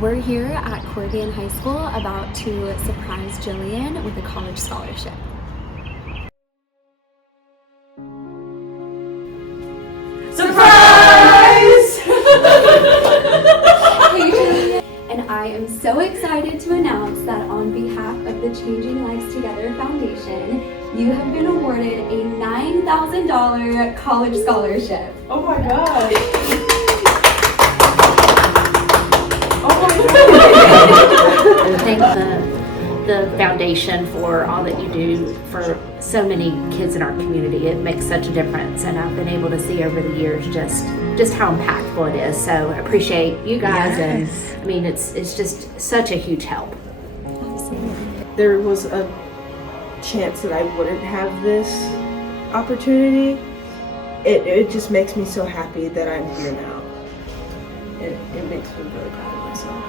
We're here at Corrigan High School about to surprise Jillian with a college scholarship. Surprise! Hey Jillian! And I am so excited to announce that on behalf of the Changing Lives Together Foundation, you have been awarded a $9,000 college scholarship. Oh my god. I thank the foundation for all that you do for so many kids in our community. It makes such a difference, and I've been able to see over the years just how impactful it is. So I appreciate you guys, and I mean it's just such a huge help. There was a chance that I wouldn't have this opportunity. It just makes me so happy that I'm here now. It makes me really proud of myself.